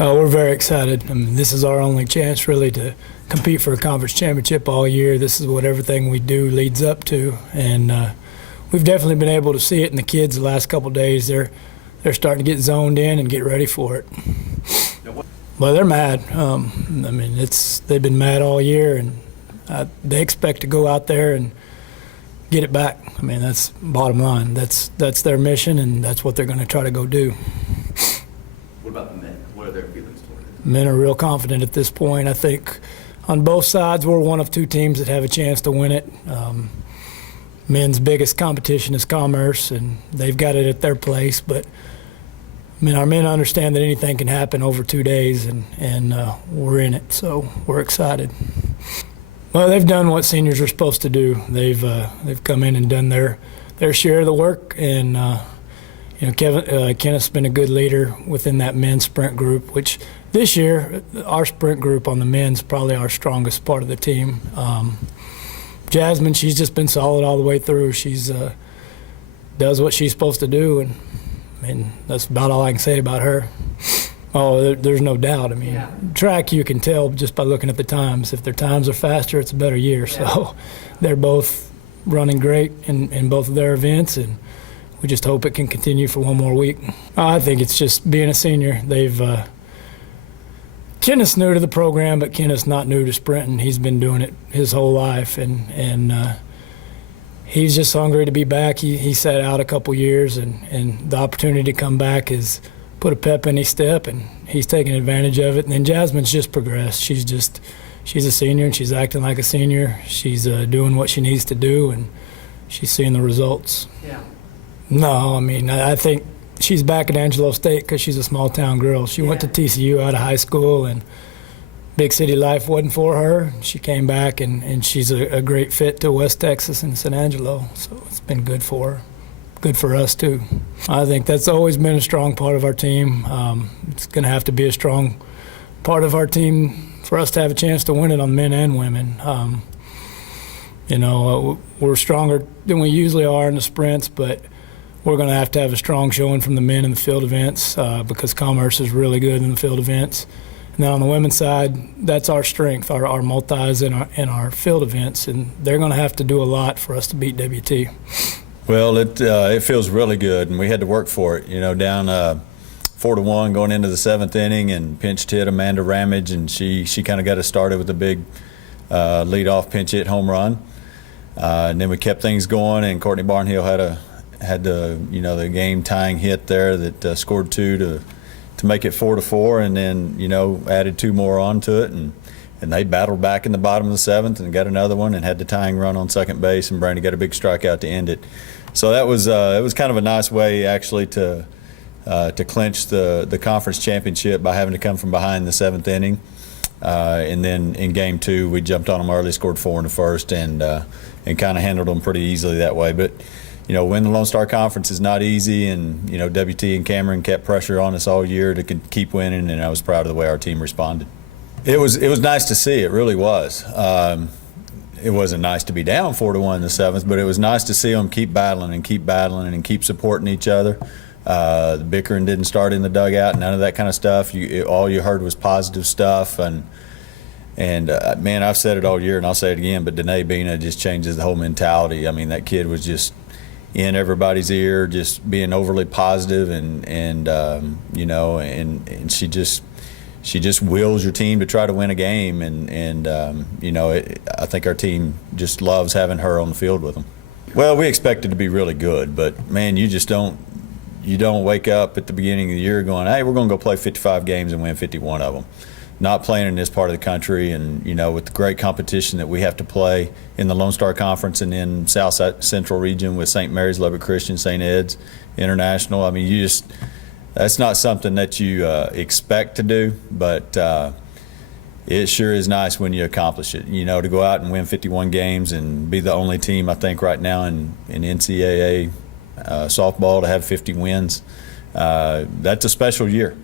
We're very excited. I mean, this is our only chance really to compete for a conference championship all year. This is what everything we do leads up to, and we've definitely been able to see it in the kids the last couple of days. They're starting to get zoned in and get ready for it. Well, they're mad. I mean, they've been mad all year, and they expect to go out there and get it back. I mean, that's bottom line. That's their mission, and that's what they're going to try to go do. What about the men? What are their feelings toward it? Men are real confident at this point. I think on both sides, we're one of two teams that have a chance to win it. Men's biggest competition is Commerce, and they've got it at their place. But I mean, our men understand that anything can happen over 2 days, and we're in it, so we're excited. Well, they've done what seniors are supposed to do. They've come in and done their share of the work, and Kenneth's been a good leader within that men's sprint group, which this year our sprint group on the men's probably our strongest part of the team. Jasmine, she's just been solid all the way through. She's does what she's supposed to do, and I mean, that's about all I can say about her. Oh, there's no doubt. I mean, track, you can tell just by looking at the times. If their times are faster, it's a better year. So they're both running great in both of their events, and we just hope it can continue for one more week. I think it's just being a senior. Kenneth's new to the program, but Kenneth's not new to sprinting. He's been doing it his whole life, and he's just hungry to be back. He sat out a couple years, and the opportunity to come back has put a pep in his step, and he's taking advantage of it. And then Jasmine's just progressed. She's a senior, and she's acting like a senior. She's doing what she needs to do, and she's seeing the results. Yeah. No, I mean, I think she's back at Angelo State because she's a small-town girl. She went to TCU out of high school, and big city life wasn't for her. She came back, and she's a great fit to West Texas and San Angelo, so it's been good for her. Good for us, too. I think that's always been a strong part of our team. It's going to have to be a strong part of our team for us to have a chance to win it on men and women. We're stronger than we usually are in the sprints, but we're going to have a strong showing from the men in the field events because Commerce is really good in the field events. And then on the women's side, that's our strength, our multis and our field events, and they're going to have to do a lot for us to beat WT. Well, it feels really good, and we had to work for it. Down 4-1 going into the 7th inning, and pinch hit Amanda Ramage, and she kind of got us started with a big lead-off pinch hit home run, and then we kept things going. And Courtney Barnhill had the game tying hit there that scored 2 to make it 4-4, and then added 2 more onto it, and they battled back in the bottom of the 7th and got another one and had the tying run on second base, and Brandy got a big strikeout to end it. So that was it was kind of a nice way actually to clinch the conference championship by having to come from behind the 7th inning. And then in game 2 we jumped on them early, scored 4 in the first, and kind of handled them pretty easily that way. But win the Lone Star Conference is not easy, and WT and Cameron kept pressure on us all year to keep winning, and I was proud of the way our team responded. It was nice to see. It really was. It wasn't nice to be down 4-1 in the 7th, but it was nice to see them keep battling and keep supporting each other. The bickering didn't start in the dugout, none of that kind of stuff. All you heard was positive stuff, and man, I've said it all year, and I'll say it again, but Danae Bina just changes the whole mentality. I mean, that kid was just in everybody's ear, just being overly positive, and she just wills your team to try to win a game, and I think our team just loves having her on the field with them. Well, we expected to be really good, but man, you don't wake up at the beginning of the year going, hey, we're going to go play 55 games and win 51 of them. Not playing in this part of the country, and with the great competition that we have to play in the Lone Star Conference and in South Central region with St. Mary's, Lubbock Christian, St. Ed's, International. I mean, that's not something that you expect to do, but it sure is nice when you accomplish it. To go out and win 51 games and be the only team, I think, right now in NCAA softball to have 50 wins. That's a special year,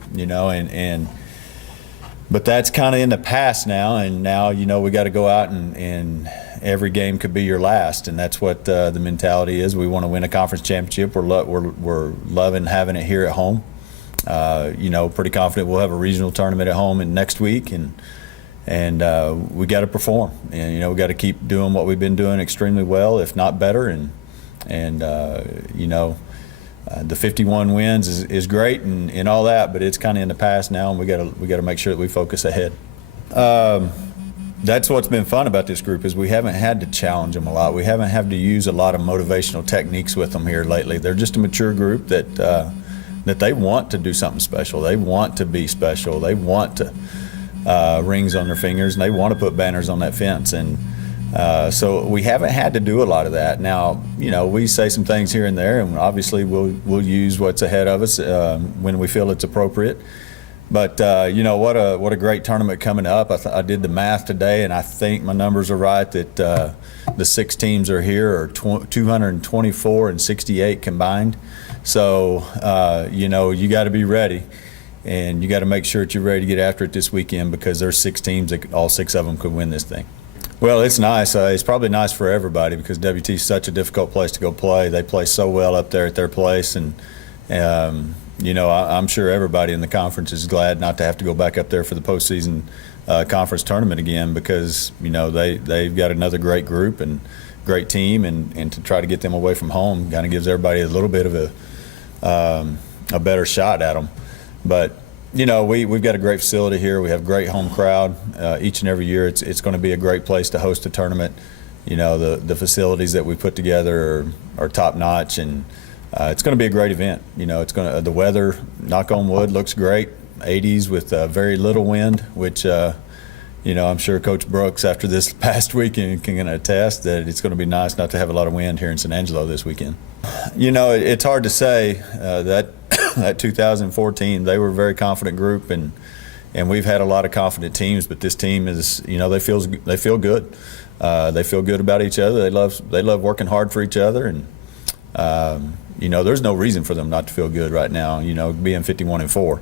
but that's kind of in the past now, and now we got to go out and every game could be your last, and that's what the mentality is. We want to win a conference championship. We're loving having it here at home. Pretty confident we'll have a regional tournament at home in next week, and we got to perform, and we got to keep doing what we've been doing extremely well, if not better, and the 51 wins is great and all that, but it's kind of in the past now, and we got to make sure that we focus ahead. That's what's been fun about this group is we haven't had to challenge them a lot. We haven't had to use a lot of motivational techniques with them here lately. They're just a mature group that they want to do something special. They want to be special. They want to rings on their fingers, and they want to put banners on that fence. And so we haven't had to do a lot of that. Now, we say some things here and there, and obviously we'll use what's ahead of us when we feel it's appropriate. But what a great tournament coming up. I did the math today, and I think my numbers are right that the 6 teams are here are 224 and 68 combined. So you got to be ready, and you got to make sure that you're ready to get after it this weekend, because there's 6 teams that all 6 of them could win this thing. Well, it's nice. It's probably nice for everybody, because WT is such a difficult place to go play. They play so well up there at their place, and I'm sure everybody in the conference is glad not to have to go back up there for the postseason conference tournament again, because they've got another great group and great team, and to try to get them away from home kind of gives everybody a little bit of a better shot at them. But we've got a great facility here. We have a great home crowd each and every year. It's going to be a great place to host a tournament. The facilities that we put together are top notch, and it's going to be a great event. The weather, knock on wood, looks great. 80s with very little wind, which I'm sure Coach Brooks, after this past weekend, can attest that it's going to be nice not to have a lot of wind here in San Angelo this weekend. It's hard to say that 2014, they were a very confident group, and we've had a lot of confident teams, but this team is, they feel good. They feel good about each other. They love working hard for each other, and there's no reason for them not to feel good right now, being 51-4.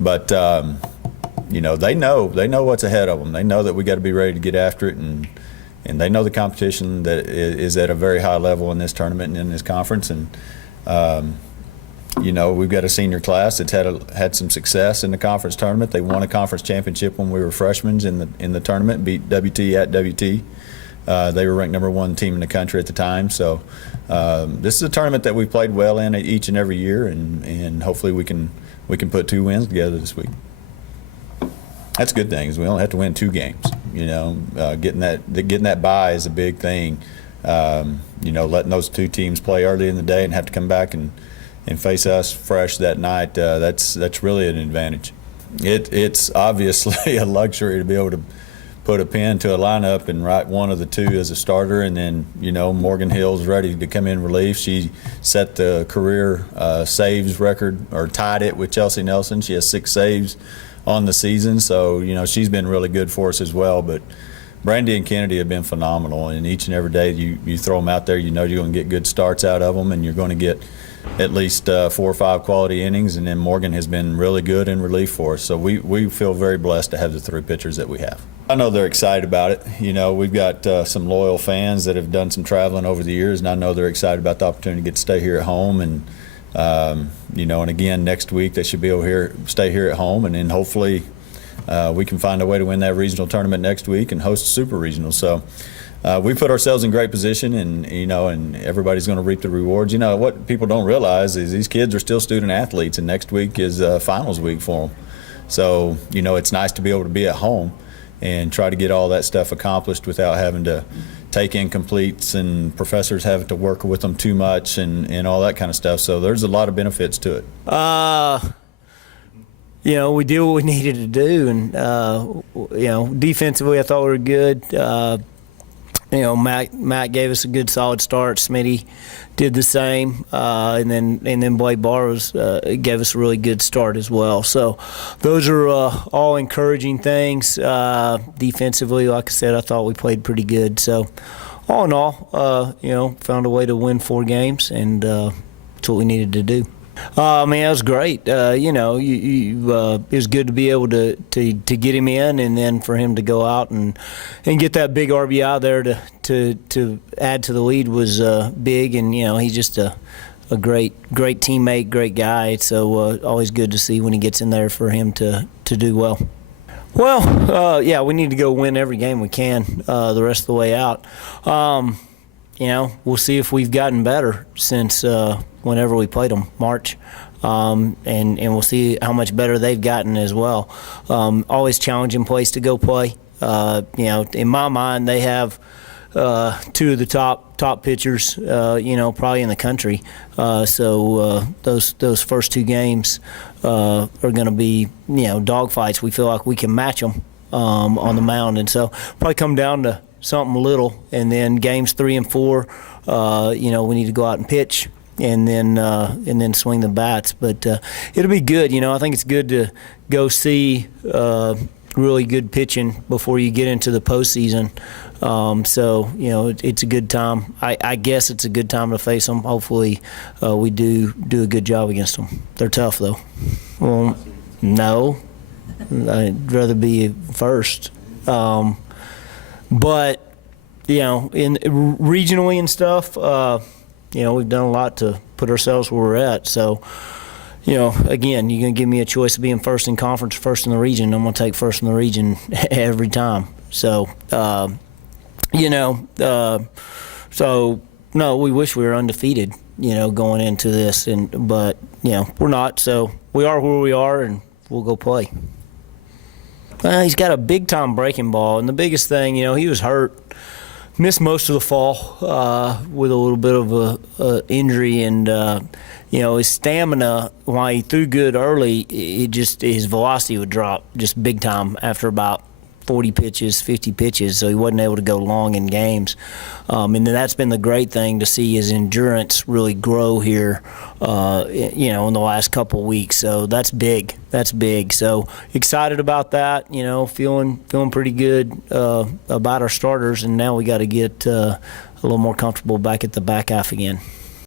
But they know what's ahead of them. They know that we got to be ready to get after it, and they know the competition that is at a very high level in this tournament and in this conference. And we've got a senior class that's had some success in the conference tournament. They won a conference championship when we were freshmen in the tournament, beat WT at WT. They were ranked #1 team in the country at the time. So this is a tournament that we played well in each and every year, and hopefully we can put 2 wins together this week. That's a good thing, is we only have to win 2 games. Getting that bye is a big thing. Letting those 2 teams play early in the day and have to come back and face us fresh that night, that's really an advantage. It's obviously a luxury to be able to put a pen to a lineup and write one of the 2 as a starter, and then Morgan Hill's ready to come in relief. She set the career saves record, or tied it with Chelsea Nelson. She has 6 saves on the season, so she's been really good for us as well. But Brandy and Kennedy have been phenomenal, and each and every day you throw them out there, you're going to get good starts out of them, and you're going to get at least 4 or 5 quality innings. And then Morgan has been really good in relief for us, so we feel very blessed to have the 3 pitchers that we have. I know they're excited about it. We've got some loyal fans that have done some traveling over the years, and I know they're excited about the opportunity to get to stay here at home. And and again, next week they should be able to stay here at home, and then hopefully we can find a way to win that regional tournament next week and host a super regional. So we put ourselves in great position, and everybody's going to reap the rewards. What people don't realize is these kids are still student athletes, and next week is finals week for them. So it's nice to be able to be at home and try to get all that stuff accomplished without having to take incompletes and professors having to work with them too much and all that kind of stuff. So there's a lot of benefits to it. We did what we needed to do, and defensively I thought we were good. Matt gave us a good solid start. Smitty did the same, and then Blake Barrows gave us a really good start as well. So those are all encouraging things. Defensively, like I said, I thought we played pretty good. So all in all, found a way to win 4 games, and that's what we needed to do. It was great. It was good to be able to get him in, and then for him to go out and get that big RBI there to add to the lead was big. And he's just a a great teammate, great guy. So always good to see when he gets in there for him to do well. Well, yeah, we need to go win every game we can the rest of the way out. We'll see if we've gotten better since whenever we played them, March. And we'll see how much better they've gotten as well. Always challenging place to go play. In my mind, they have two of the top pitchers, probably in the country. So those first two games are going to be, dogfights. We feel like we can match them on the mound, and so probably come down to something little. And then games 3 and 4, we need to go out and pitch. And then swing the bats, but it'll be good. I think it's good to go see really good pitching before you get into the postseason. It's a good time. I guess it's a good time to face them. Hopefully, we do a good job against them. They're tough, though. Well, no, I'd rather be first. But in regionally and stuff. We've done a lot to put ourselves where we're at. So, again, you're going to give me a choice of being first in conference, first in the region. I'm going to take first in the region every time. So, no, we wish we were undefeated, going into this. But we're not. So we are where we are, and we'll go play. He's got a big-time breaking ball. And the biggest thing, he was hurt. Missed most of the fall with a little bit of a injury, and his stamina, while he threw good early, his velocity would drop just big time after about 40 pitches, 50 pitches, so he wasn't able to go long in games. And then that's been the great thing to see his endurance really grow here, in the last couple of weeks. So that's big. That's big. So excited about that. Feeling pretty good about our starters, and now we got to get a little more comfortable back at the back half again.